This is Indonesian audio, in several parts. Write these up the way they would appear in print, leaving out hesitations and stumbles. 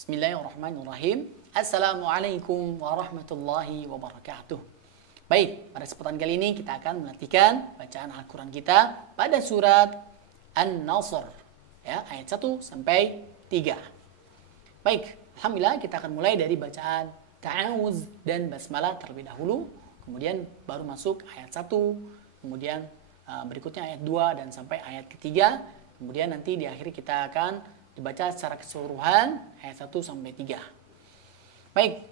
Bismillahirrahmanirrahim. Assalamualaikum warahmatullahi wabarakatuh. Baik, pada kesempatan kali ini kita akan melanjutkan bacaan Al-Quran kita pada surat An-Nasr, ya, ayat 1 sampai 3. Baik, alhamdulillah kita akan mulai dari bacaan ta'awuz dan basmalah terlebih dahulu, kemudian baru masuk ayat 1, kemudian berikutnya ayat 2 dan sampai ayat ketiga, kemudian nanti di akhir kita akan dibaca secara keseluruhan ayat 1 sampai 3. Baik,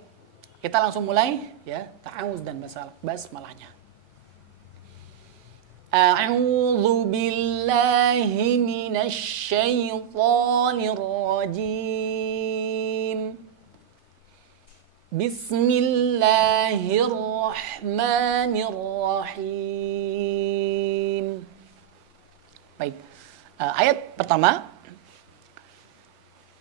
kita langsung mulai ya, ta'awuz dan basmalahnya. A'udzu billahi minasy syaithanir rajim. Bismillahirrahmanirrahim. Baik, ayat pertama,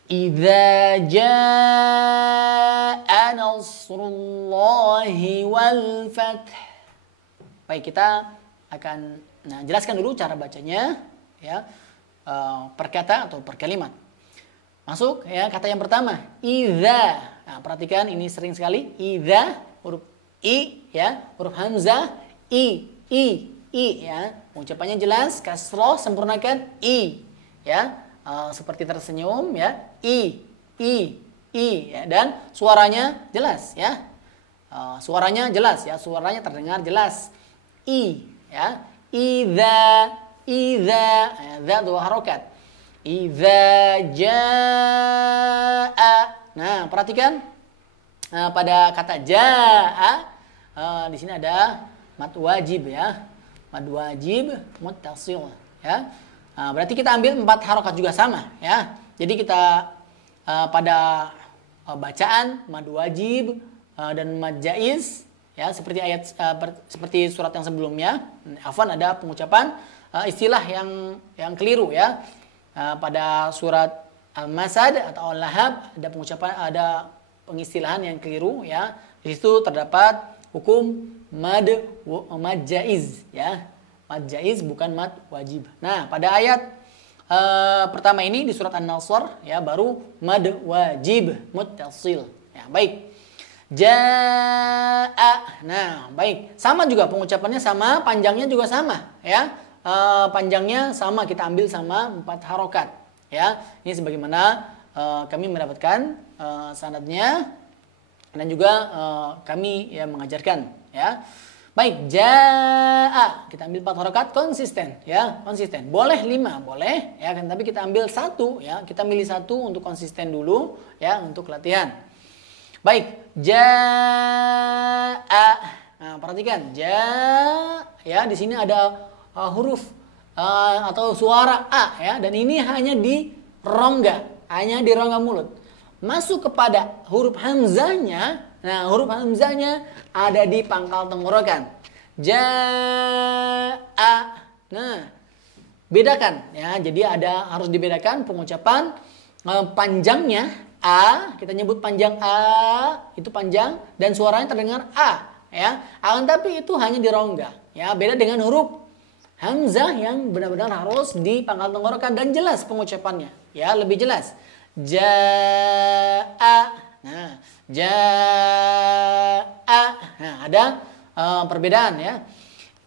Idza jaa nasrullahi wal fath. Baik, kita akan jelaskan dulu cara bacanya ya, per kata atau per kalimat. Masuk ya, kata yang pertama, idza. Nah, perhatikan ini sering sekali, idza huruf i ya, huruf hamzah i ya. Ucapannya jelas, kasroh sempurnakan i ya. Seperti tersenyum ya, i ya, dan suaranya jelas ya, suaranya jelas ya, suaranya terdengar jelas, i ya, idza za dua harokat, idza jaa. Nah, perhatikan pada kata jaa di sini ada mad wajib ya, mad wajib muttasil ya. Berarti kita ambil 4 harokat juga sama ya. Jadi kita pada bacaan mad wajib dan mad jaiz ya, seperti ayat seperti surat yang sebelumnya. Afwan, ada pengucapan istilah yang keliru ya. Pada surat Al-Masad atau Al-Lahab ada pengucapan, ada pengistilahan yang keliru ya. Di situ terdapat hukum mad jaiz ya. Mad jaiz bukan mad wajib. Nah, pada ayat pertama ini di surat An-Nasr ya, baru mad wajib muttasil. Ya, baik. Jaa. Nah, baik. Sama juga pengucapannya sama, panjangnya juga sama ya. Panjangnya sama, kita ambil sama 4 harokat ya. Ini sebagaimana kami mendapatkan sanadnya dan juga kami ya mengajarkan ya. Baik, jaa. Kita ambil 4 harokat konsisten ya, konsisten. Boleh 5, boleh ya kan, tapi kita ambil 1 ya. Kita milih 1 untuk konsisten dulu ya, untuk latihan. Baik, jaa. Nah, perhatikan jaa ya, di sini ada huruf atau suara a ya, dan ini hanya di rongga mulut. Masuk kepada huruf hamzahnya. Nah, huruf hamzahnya ada di pangkal tenggorokan. Jaa. Nah, bedakan ya. Jadi harus dibedakan pengucapan panjangnya a, kita nyebut panjang a, itu panjang dan suaranya terdengar a ya. Akan tapi itu hanya di rongga ya. Beda dengan huruf hamzah yang benar-benar harus di pangkal tenggorokan dan jelas pengucapannya ya, lebih jelas. Jaa. Nah, jaa. Nah, ada perbedaan ya.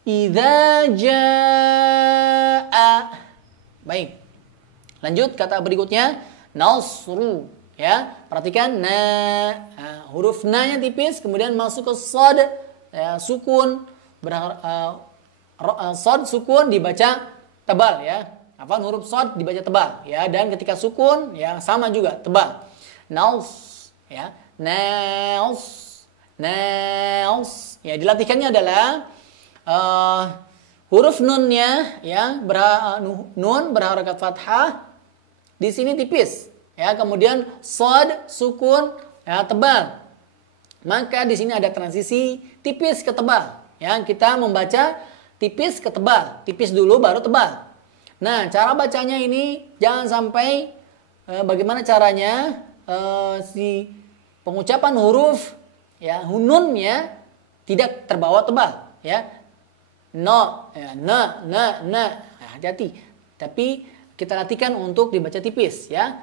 Idza jaa. Baik. Lanjut kata berikutnya, nasru ya. Perhatikan huruf na-nya tipis, kemudian masuk ke shad ya, sukun. Shad sukun dibaca tebal ya. Huruf shad dibaca tebal ya, dan ketika sukun ya sama juga tebal. Naus ya, naus ya. Dilatihkannya adalah huruf nunnya ya, nun berharakat fathah di sini tipis ya, kemudian shad sukun ya, tebal. Maka di sini ada transisi tipis ke tebal ya. Kita membaca tipis ke tebal, tipis dulu baru tebal. Nah, cara bacanya ini jangan sampai bagaimana caranya si pengucapan huruf ya, nunnya tidak terbawa tebal ya. No ya, na. Nah, hati-hati. Tapi kita latihkan untuk dibaca tipis ya.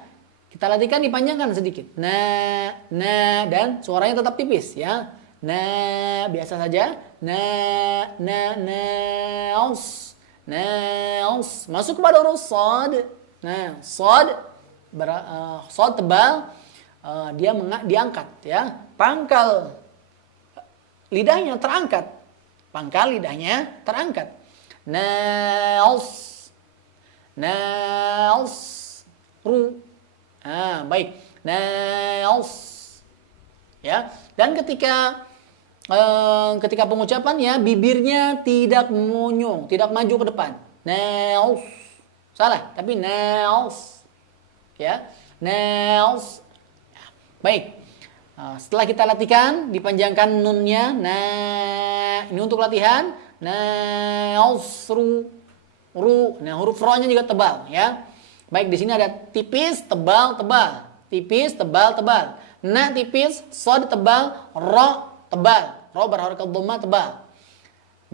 Kita latihkan dipanjangkan sedikit. Na, dan suaranya tetap tipis ya. Na, biasa saja. Naus. Naus. Masuk kepada huruf shad. Nah, shad tebal, dia diangkat ya. Pangkal lidahnya terangkat. Pangkal lidahnya terangkat. Naus. Naus. Ru. Baik. Naus. Ya. Dan ketika pengucapannya bibirnya tidak monyong, tidak maju ke depan. Naus. Salah, tapi naus. Ya. Naus. Ya. Baik. Setelah kita latihkan, dipanjangkan nunnya. Ini untuk latihan. Nausru. Ru. Nah, huruf ro-nya juga tebal ya. Baik, di sini ada tipis, tebal, tebal. Tipis, tebal, tebal. Na tipis, shad tebal, ro tebal. Ro berharakat dhamma tebal.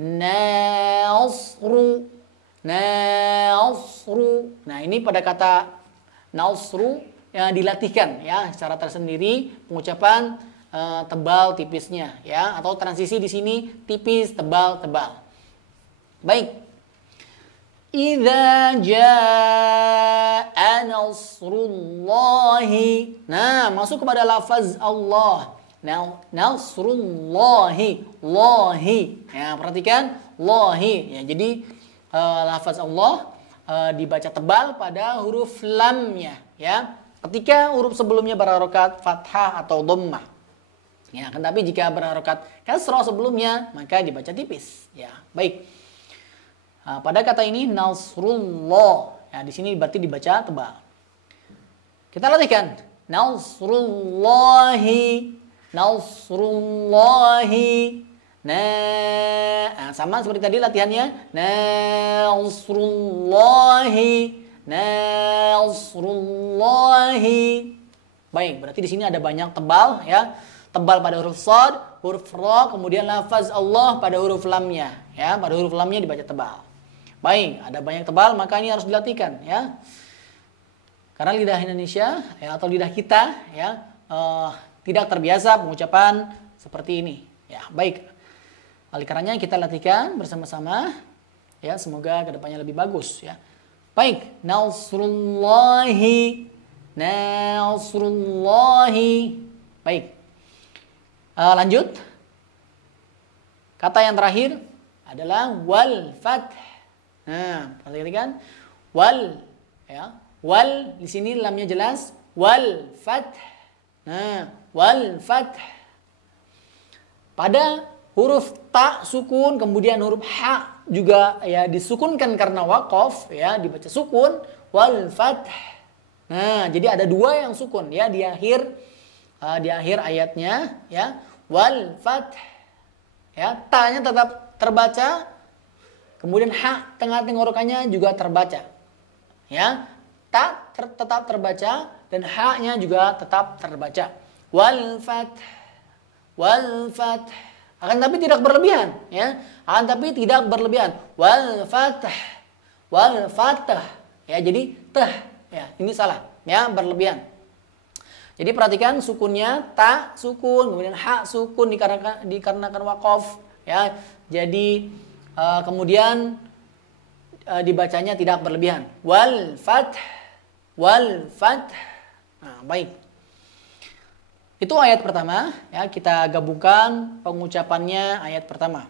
Nausru. Nausru. Nah, ini pada kata nausru yang dilatihkan ya secara tersendiri pengucapan tebal tipisnya ya, atau transisi di sini tipis, tebal, tebal. Baik. Idza jaa nasrullahi. Nah, masuk kepada lafaz Allah. Nasrullahi. Lahi. Ya, perhatikan. Lahi. Ya, jadi lafaz Allah dibaca tebal pada huruf lamnya. Ya. Ketika huruf sebelumnya berharokat fathah atau dhammah. Ya, tapi jika berharokat kasrah sebelumnya, maka dibaca tipis. Ya, baik. Pada kata ini nasrullah. Ya, di sini berarti dibaca tebal. Kita latihkan. Nasrullahi. Nasrullahi. Nah, sama seperti tadi latihannya. Nasrullahi. Nasrullahi. Baik, berarti di sini ada banyak tebal ya. Tebal pada huruf shad, huruf ra, kemudian lafaz Allah pada huruf lamnya ya. Pada huruf lamnya dibaca tebal. Baik, ada banyak tebal, maka ini harus dilatihkan ya. Karena lidah Indonesia ya, atau lidah kita ya tidak terbiasa pengucapan seperti ini. Ya, baik. Oleh karenanya kita latihkan bersama-sama ya, semoga kedepannya lebih bagus ya. Baik, nasrullahi. Nasrullahi. Baik. Lanjut. Kata yang terakhir adalah wal fath. Nah, perhatikan wal ya. Wal di sini lamnya jelas wal fath. Nah, wal fath. Pada huruf ta sukun, kemudian huruf ha juga ya disukunkan karena waqaf ya, dibaca sukun wal fath. Nah, jadi ada dua yang sukun ya di akhir ayatnya ya, wal fath. Ya, ta-nya tetap terbaca. Kemudian ha tengah tenggorokannya juga terbaca. Ya, ta tetap terbaca dan ha-nya juga tetap terbaca. Wal fath. Wal fath. Akan tapi tidak berlebihan, ya. Akan tapi tidak berlebihan. Wal fath. Wal fath. Ya, jadi tah. Ya, ini salah. Ya, berlebihan. Jadi perhatikan sukunnya ta sukun, kemudian ha sukun dikarenakan waqaf, ya. Jadi kemudian dibacanya tidak berlebihan. Wal fath. Wal fath. Nah, baik. Itu ayat pertama, ya, kita gabungkan pengucapannya ayat pertama.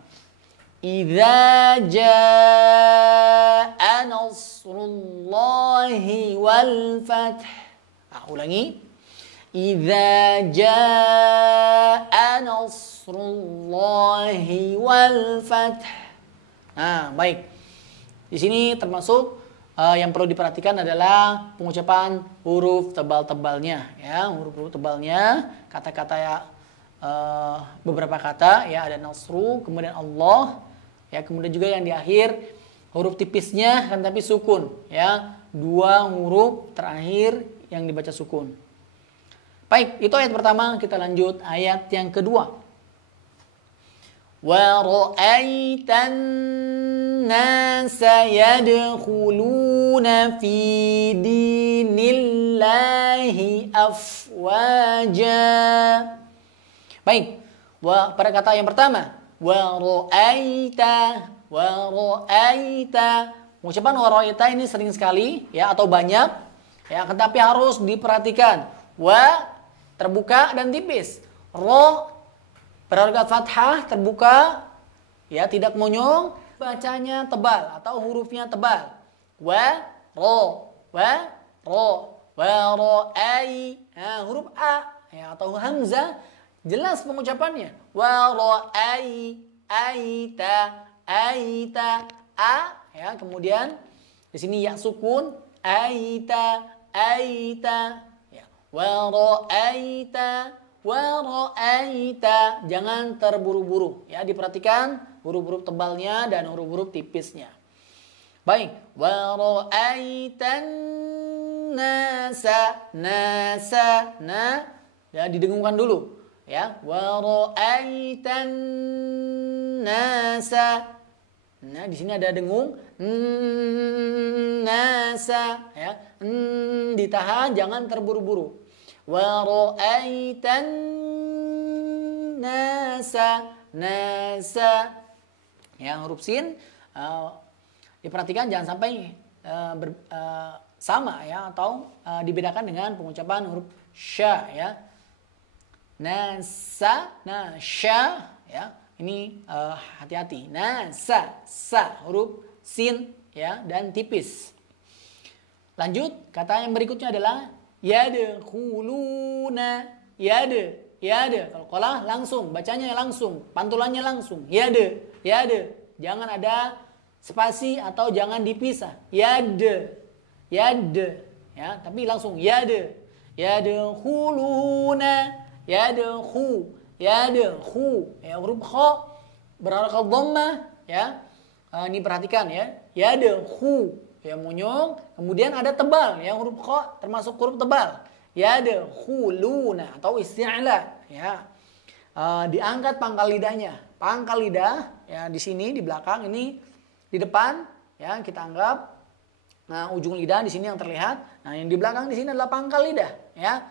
Idza jaa nasrullahi wal fath. Ulangi. Idza jaa nasrullahi wal fath. Nah, baik. Di sini termasuk yang perlu diperhatikan adalah pengucapan huruf tebal-tebalnya, ya, huruf tebalnya, kata-kata ya, beberapa kata, ya, ada nasru, kemudian Allah, ya, kemudian juga yang di akhir huruf tipisnya kan tapi sukun, ya, dua huruf terakhir yang dibaca sukun. Baik, itu ayat pertama. Kita lanjut ayat yang kedua. Wa ra'aitan nasa yadkhuluna fi dinillahi afwaja. Baik, pada kata yang pertama, wa ra'aita, Ucapan wa ra'aita ini sering sekali ya atau banyak ya, tetapi harus diperhatikan. Wa terbuka dan tipis. Ro berharokat fathah terbuka ya, tidak monyong, bacanya tebal atau hurufnya tebal. Wa ra'ai. Nah, huruf a ya atau hamzah jelas pengucapannya. Wa ra'ai aita a ya, kemudian di sini ya sukun aita ya. Wa ra'aita jangan terburu-buru ya, diperhatikan huruf-huruf tebalnya dan huruf-huruf tipisnya. Baik, wa ra'aitan nasa ya, didengungkan dulu ya. Wa ra'aitan nasa. Nah, di sini ada dengung nasa ya. Ditahan, jangan terburu-buru. Wa ra'aitan nasa ya, huruf sin diperhatikan jangan sampai sama ya, atau dibedakan dengan pengucapan huruf sya ya. Nasa, nasya ya. Ini hati-hati. Nasa, huruf sin ya dan tipis. Lanjut, kata yang berikutnya adalah yadkhuluna. Kalau qalah langsung, bacanya langsung, pantulannya langsung. Yad. Jangan ada spasi atau jangan dipisah. Yad. Ya, tapi langsung yadkhuluna. Yadkhu ya, huruf kha berharokat dhammah ya. Ini perhatikan ya. Yadkhu ya monyong, kemudian ada tebal ya, huruf kha termasuk huruf tebal. Yadkhuluna atau isti'la ya. Diangkat pangkal lidahnya. Pangkal lidah ya di sini di belakang, ini di depan ya, kita anggap ujung lidah di sini yang terlihat. Nah, yang di belakang di sini adalah pangkal lidah ya.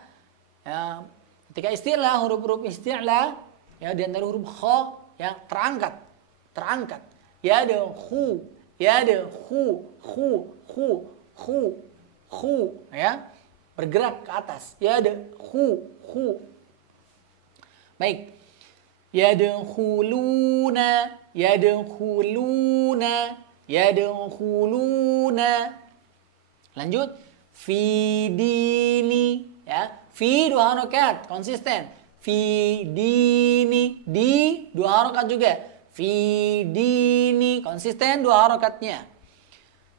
Ketika isti'la, huruf-huruf isti'la ya, di antara huruf kha ya terangkat. Yadkhu ya, bergerak ke atas. Yadkhu. Baik. Yadkhuluna. Lanjut. Fi dini ya. Fi dua harokat konsisten. Fi dini, di dua harokat juga. Fi dini konsisten dua harokatnya.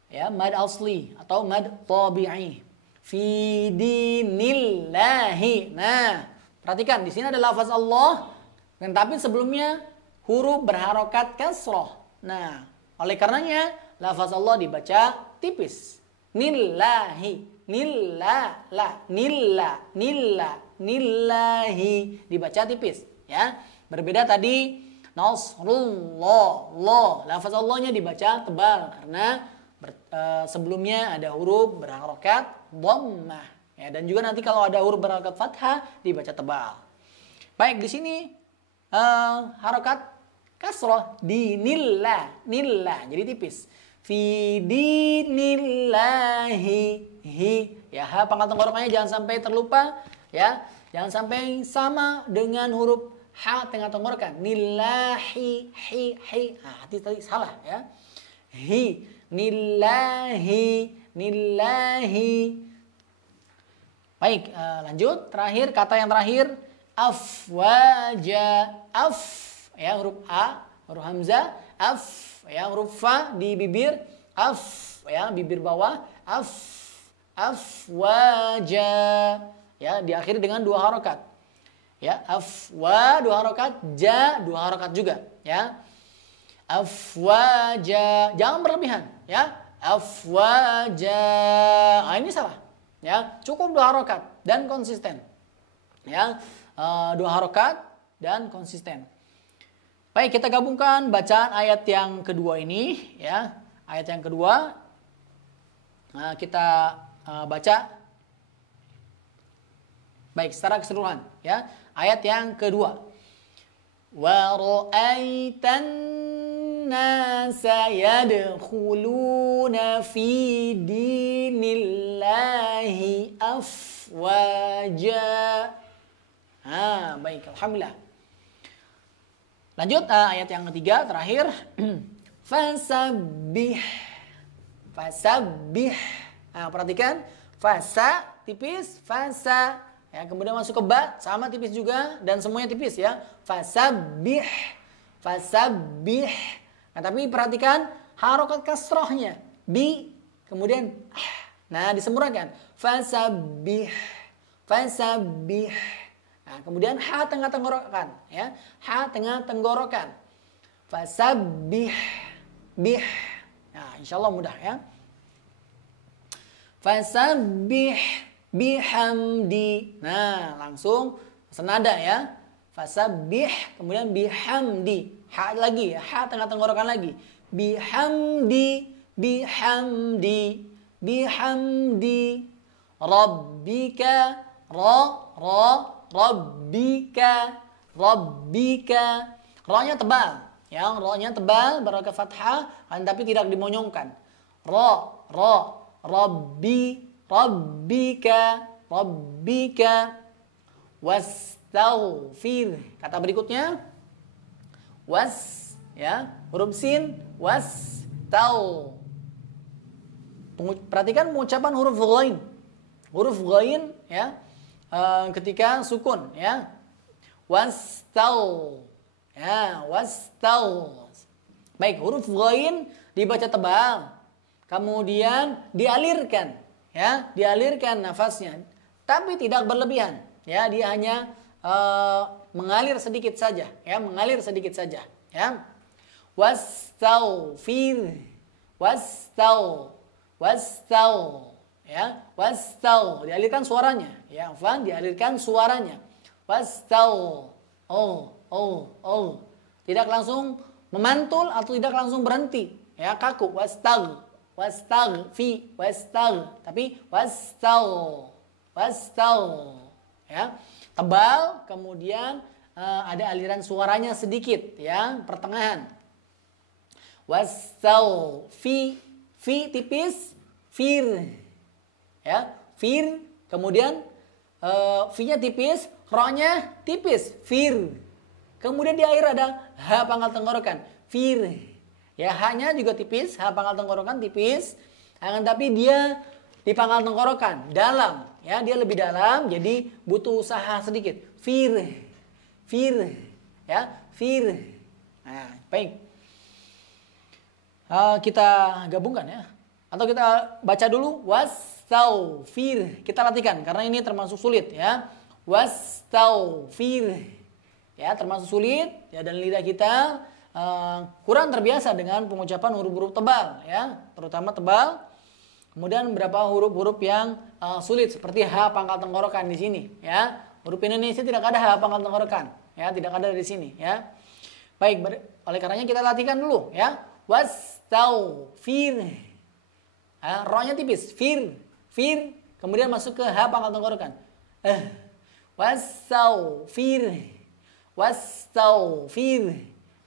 Ya, mad asli atau mad tabi'i. Fi dinillahi. Nah, perhatikan di sini ada lafaz Allah, tapi sebelumnya huruf berharokat kasroh. Nah, oleh karenanya lafaz Allah dibaca tipis. Nillahi. Nillahi dibaca tipis ya. Berbeda tadi nasrullah, lafaz Allahnya dibaca tebal karena sebelumnya ada huruf berharokat dhammah ya, dan juga nanti kalau ada huruf berharokat fathah dibaca tebal. Baik, di sini harokat kasroh di nillah jadi tipis. Fi dinillahi ya, ha pangkal tenggorokannya jangan sampai terlupa ya, jangan sampai sama dengan huruf ha tengah tenggorokan. Nillahi hi. Hati tadi salah ya. Nillahi. Baik, lanjut terakhir, kata yang terakhir afwaja. Ya, huruf a, huruf hamzah, ya, huruf fa di bibir, ya, bibir bawah, afwaja ya, diakhiri dengan dua harokat ya, afwa dua harokat, ja dua harokat juga ya, afwaja, jangan berlebihan ya, afwaja. Ini salah ya, cukup dua harokat dan konsisten ya, dua harokat dan konsisten. Baik, kita gabungkan bacaan ayat yang kedua ini ya. Ayat yang kedua kita baca baik secara keseluruhan ya. Ayat yang kedua. Wa ra'aitan nasa yadkhuluna fi dinillahi afwaja. Baik, alhamdulillah. Lanjut ayat yang ketiga terakhir. Fasabbih. Perhatikan fasa tipis, fasa ya, kemudian masuk ke ba sama tipis juga dan semuanya tipis ya. Fasabbih. Nah, tapi perhatikan harokat kasrohnya bi kemudian nah disempurnakan. Fasabbih. Nah, kemudian ha tengah tenggorokan ya. Ha tengah tenggorokan. Fasabbih bih. Nah, insyaallah mudah ya. Fasabbih bihamdi. Nah, langsung senada ya. Fasabbih kemudian bihamdi. Ha lagi ya, ha tengah tenggorokan lagi. Bihamdi rabbika rabbika. Ra-nya tebal. Ya, ra-nya tebal berharokat fathah tapi tidak dimonyongkan. Rabbika wastaghfir. Kata berikutnya huruf sin perhatikan pengucapan huruf ghain. Huruf ghain ya. Ketika sukun ya. Wastaw. Baik, huruf ghain dibaca tebal. Kemudian dialirkan ya, dialirkan nafasnya. Tapi tidak berlebihan ya, dia hanya mengalir sedikit saja ya, mengalir sedikit saja ya. Wastaghfir. Ya, dialirkan suaranya ya, dialirkan suaranya. Tidak langsung memantul atau tidak langsung berhenti ya, kaku. Tapi ya, tebal, kemudian ada aliran suaranya sedikit ya, pertengahan. Fi tipis, fir ya, fir, kemudian fi-nya tipis, ro-nya tipis, fir. Kemudian di akhir ada ha pangkal tenggorokan, fir. Ya, ha-nya juga tipis, ha pangkal tenggorokan tipis, tapi dia di pangkal tenggorokan dalam, ya, dia lebih dalam, jadi butuh usaha sedikit. Fir, ya, fir. Nah, baik. Kita gabungkan ya, atau kita baca dulu wastaghfir. Kita latihkan karena ini termasuk sulit ya. Wastaghfir. Ya, termasuk sulit ya, dan lidah kita kurang terbiasa dengan pengucapan huruf-huruf tebal ya, terutama tebal. Kemudian beberapa huruf-huruf yang sulit seperti H pangkal tenggorokan di sini ya. Huruf Indonesia tidak ada H pangkal tenggorokan ya, tidak ada di sini ya. Baik, oleh karenanya kita latihkan dulu ya. Wastaghfir. Ro-nya tipis, fir, kemudian masuk ke H pangkal tenggorokan. Wastaghfir.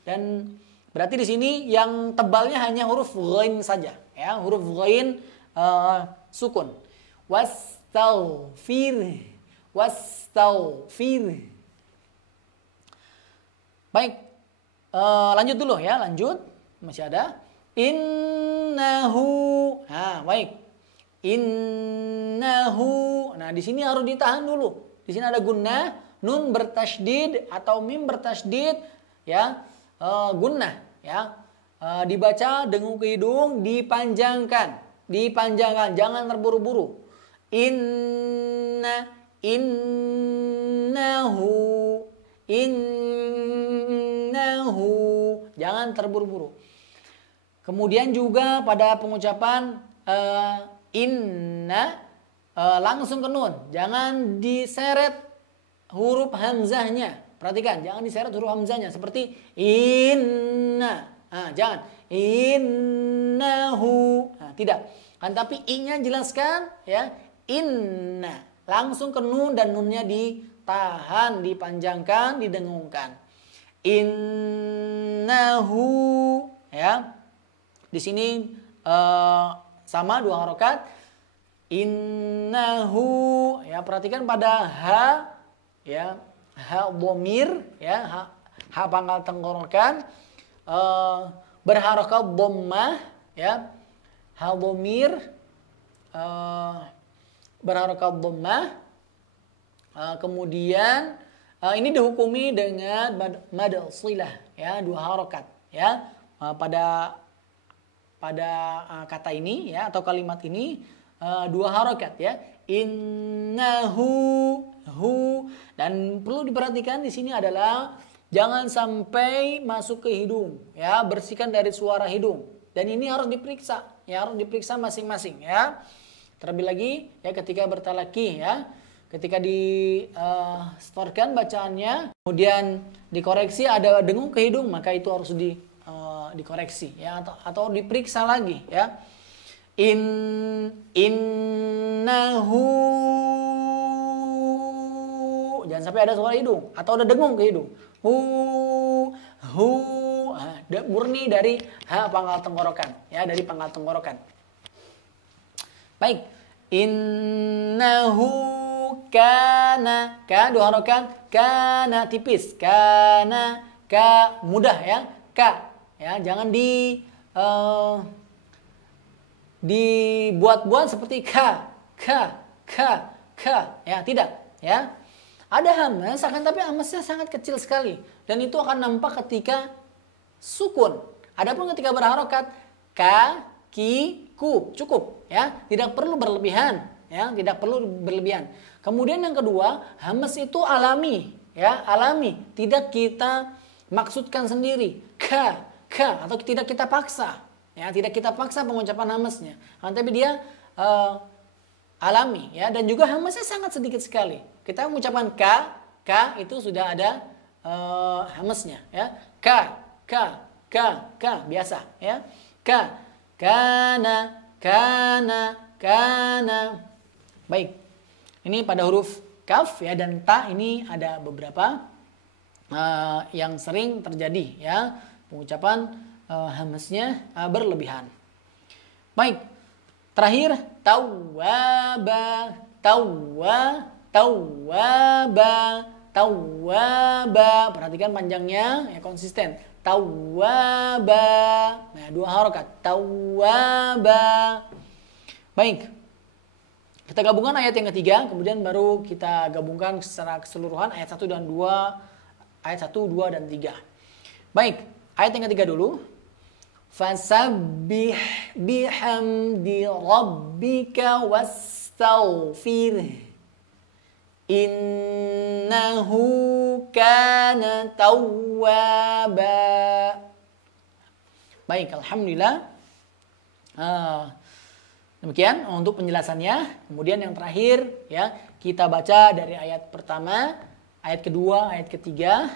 Dan berarti di sini yang tebalnya hanya huruf ghain saja ya, huruf ghain sukun. Wastaghfir. Baik, lanjut dulu ya, lanjut. Masih ada innahu. Baik. Innahu. Nah, di sini harus ditahan dulu. Di sini ada gunnah, nun bertasydid atau mim bertasydid ya. Gunnah ya. Dibaca dengung ke hidung, dipanjangkan, jangan terburu-buru. Innahu. Jangan terburu-buru. Kemudian juga pada pengucapan inna langsung ke nun, jangan diseret huruf hamzahnya Perhatikan, jangan diseret huruf hamzanya seperti inna. Nah, jangan innahu. Nah, tidak. Kan tapi i-nya jelaskan ya, inna. Langsung ke nun dan nunnya ditahan, dipanjangkan, didengungkan. Innahu ya. Di sini sama 2 harokat. Innahu ya, perhatikan pada ha ya, ha dhamir ya, ha pangkal tenggorokan berharokat dhammah ya. Ha dhamir berharokat dhammah, kemudian ini dihukumi dengan mad shilah ya, 2 harokat ya. Pada kata ini ya, atau kalimat ini 2 harokat ya. Innahu hu, dan perlu diperhatikan di sini adalah jangan sampai masuk ke hidung ya, bersihkan dari suara hidung, dan ini harus diperiksa ya, harus diperiksa masing-masing ya. Terlebih lagi ya ketika bertalaki ya, ketika di setorkan bacaannya kemudian dikoreksi ada dengung ke hidung, maka itu harus dikoreksi ya, atau diperiksa lagi ya. Innahu, jangan sampai ada suara hidung atau ada dengung ke hidung. Hu murni dari ha pangkal tenggorokan ya, dari pangkal tenggorokan. Baik, innahu kana, ka 2 harokat, kana tipis, kana ka mudah ya, ka ya, jangan dibuat-buat seperti ka ya, tidak ya. Ada hamas akan tapi hamasnya sangat kecil sekali, dan itu akan nampak ketika sukun. Adapun ketika berharokat ka, ki, ku cukup ya, tidak perlu berlebihan ya, tidak perlu berlebihan. Kemudian yang kedua, hamas itu alami ya, alami, tidak kita maksudkan sendiri, ka atau tidak kita paksa ya, tidak kita paksa pengucapan hamasnya, tapi dia alami ya, dan juga hamasnya sangat sedikit sekali. Kita mengucapkan ka itu sudah ada hamasnya ya, ka biasa ya, kana. Baik, ini pada huruf kaf ya dan ta ini ada beberapa yang sering terjadi ya, pengucapan hamasnya berlebihan. Baik, terakhir tawwaba. Perhatikan panjangnya ya, konsisten. Tawwaba. Nah, 2 harokat. Tawwaba. Baik. Kita gabungkan ayat yang ketiga, kemudian baru kita gabungkan secara keseluruhan ayat 1 dan 2, ayat 1, 2 dan 3. Baik, ayat yang ketiga dulu. Fasabbih bihamdi rabbika wastaghfirh. Innahu kana tawwaba. Baik, alhamdulillah. Demikian untuk penjelasannya. Kemudian yang terakhir ya, kita baca dari ayat pertama, ayat kedua, ayat ketiga.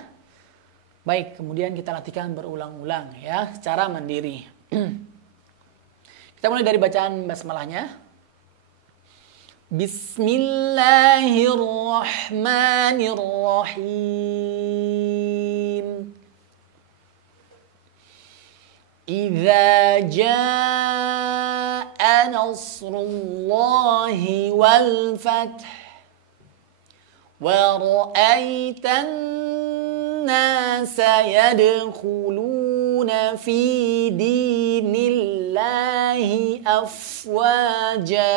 Baik, kemudian kita latihkan berulang-ulang ya, secara mandiri. Kita mulai dari bacaan basmalahnya. Bismillahirrahmanirrahim. Idza jaa nasrullahi wal fath wa ra'aitan nasa yadkhuluna fi dinillahi afwaja.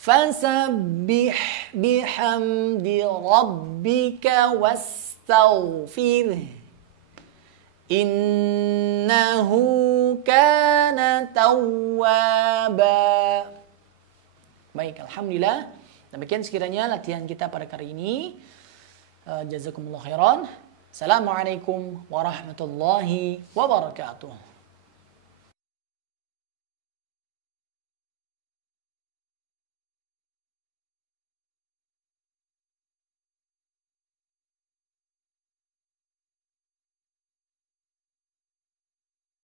Fasabbih bihamdi rabbika wastaghfirh. Innahu kana tawwaba. Baik, alhamdulillah. Demikian sekiranya latihan kita pada kali ini. Jazakumullah khairan. Assalamualaikum warahmatullahi wabarakatuh.